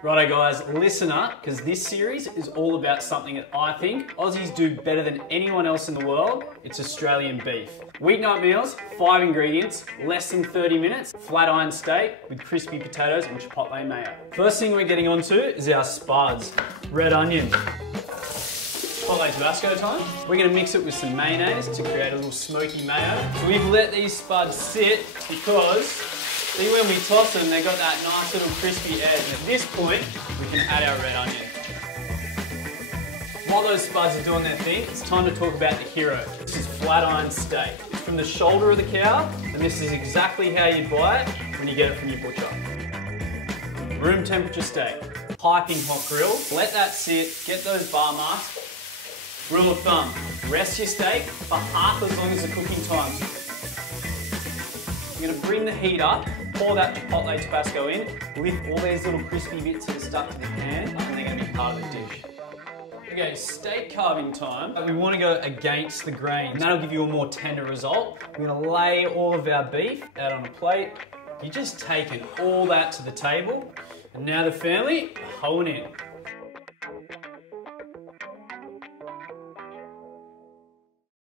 Righto guys, listen up, because this series is all about something that I think Aussies do better than anyone else in the world. It's Australian beef. Weeknight meals, 5 ingredients, less than 30 minutes, flat iron steak with crispy potatoes and chipotle mayo. First thing we're getting onto is our spuds. Red onion. Chipotle Tabasco time. We're going to mix it with some mayonnaise to create a little smoky mayo. So we've let these spuds sit because see when we toss them, they've got that nice little crispy edge. And at this point, we can add our red onion. While those spuds are doing their thing, it's time to talk about the hero. This is flat iron steak. It's from the shoulder of the cow, and this is exactly how you buy it when you get it from your butcher. Room temperature steak. Piping hot grill. Let that sit, get those bar marks. Rule of thumb, rest your steak for half as long as the cooking time. You're going to bring the heat up, pour that chipotle Tabasco in, lift all these little crispy bits that are stuck to the pan, and they're going to be part of the dish. Okay, steak carving time. We want to go against the grain, and that'll give you a more tender result. We're going to lay all of our beef out on a plate. You're just taking all that to the table, and now the family, hoeing in.